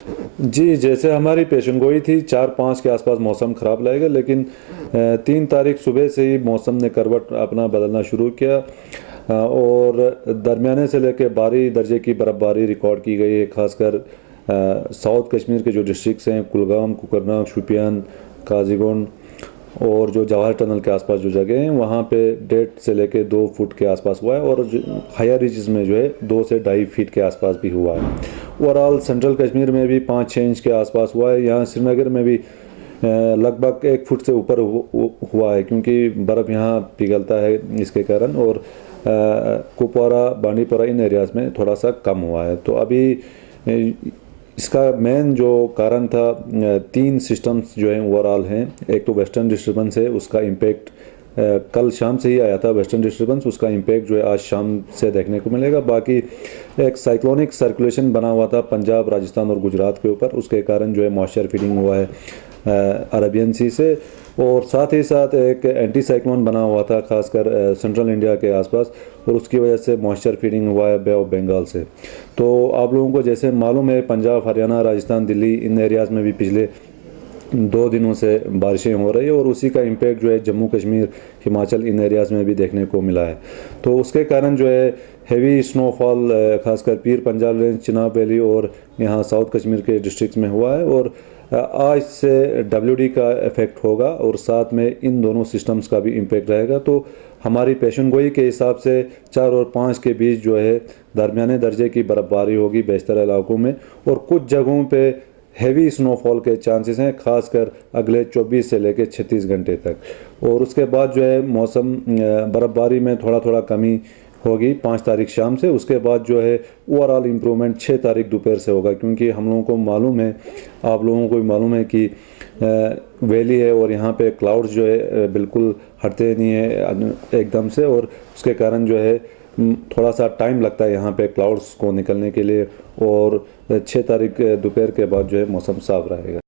जी, जैसे हमारी पेशेंगोई थी 4-5 के आसपास मौसम ख़राब लगेगा, लेकिन 3 तारीख सुबह से ही मौसम ने करवट अपना बदलना शुरू किया और दरमियाने से लेकर भारी दर्जे की बर्फ़बारी रिकॉर्ड की गई है। ख़ासकर साउथ कश्मीर के जो डिस्ट्रिक्ट्स हैं, कुलगाम, कुकरनाग, शोपियान, काजीगुंड और जो जवाहर टनल के आसपास जो जगह हैं, वहाँ पे 1.5 से लेके 2 फुट के आसपास हुआ है और हायर रीजेस में जो है 2 से 2.5 फीट के आसपास भी हुआ है। ओवरऑल सेंट्रल कश्मीर में भी 5-6 इंच के आसपास हुआ है। यहाँ श्रीनगर में भी लगभग 1 फुट से ऊपर हुआ है, क्योंकि बर्फ़ यहाँ पिघलता है इसके कारण। और कुपवारा, बांडीपोरा इन एरियाज़ में थोड़ा सा कम हुआ है। तो अभी इसका मेन जो कारण था, 3 सिस्टम्स जो हैं ओवरऑल हैं। एक तो वेस्टर्न डिस्टर्बेंस है, उसका इम्पेक्ट कल शाम से ही आया था वेस्टर्न डिस्टर्बेंस, उसका इम्पेक्ट जो है आज शाम से देखने को मिलेगा। बाकी एक साइक्लोनिक सर्कुलेशन बना हुआ था पंजाब, राजस्थान और गुजरात के ऊपर, उसके कारण जो है मॉइस्चर फीलिंग हुआ है अरबियन सी से। और साथ ही साथ एक एंटी साइक्लोन बना हुआ था खासकर सेंट्रल इंडिया के आसपास, और उसकी वजह से मॉइस्चर फीलिंग हुआ है बे ऑफ बंगाल से। तो आप लोगों को जैसे मालूम है, पंजाब, हरियाणा, राजस्थान, दिल्ली इन एरियाज़ में भी पिछले 2 दिनों से बारिशें हो रही है, और उसी का इम्पेक्ट जो है जम्मू कश्मीर, हिमाचल इन एरियाज़ में भी देखने को मिला है। तो उसके कारण जो है हेवी स्नोफॉल खासकर पीर पंजाल रेंज, चिनाब वैली और यहाँ साउथ कश्मीर के डिस्ट्रिक्ट्स में हुआ है। और आज से WD का इफेक्ट होगा और साथ में इन दोनों सिस्टम्स का भी इम्पेक्ट रहेगा। तो हमारी पेशेंगोई के हिसाब से 4 और 5 के बीच जो है दरमियाने दर्जे की बर्फ़बारी होगी बेशतर इलाकों में, और कुछ जगहों पे हैवी स्नोफॉल के चांसेस हैं, खासकर अगले 24 से लेकर 36 घंटे तक। और उसके बाद जो है मौसम बर्फ़बारी में थोड़ा थोड़ा कमी होगी 5 तारीख शाम से। उसके बाद जो है ओवरऑल इम्प्रूवमेंट 6 तारीख दोपहर से होगा, क्योंकि हम लोगों को मालूम है, आप लोगों को भी मालूम है कि वैली है और यहाँ पे क्लाउड्स जो है बिल्कुल हटते नहीं है एकदम से, और उसके कारण जो है थोड़ा सा टाइम लगता है यहाँ पे क्लाउड्स को निकलने के लिए। और 6 तारीख दोपहर के बाद जो है मौसम साफ रहेगा।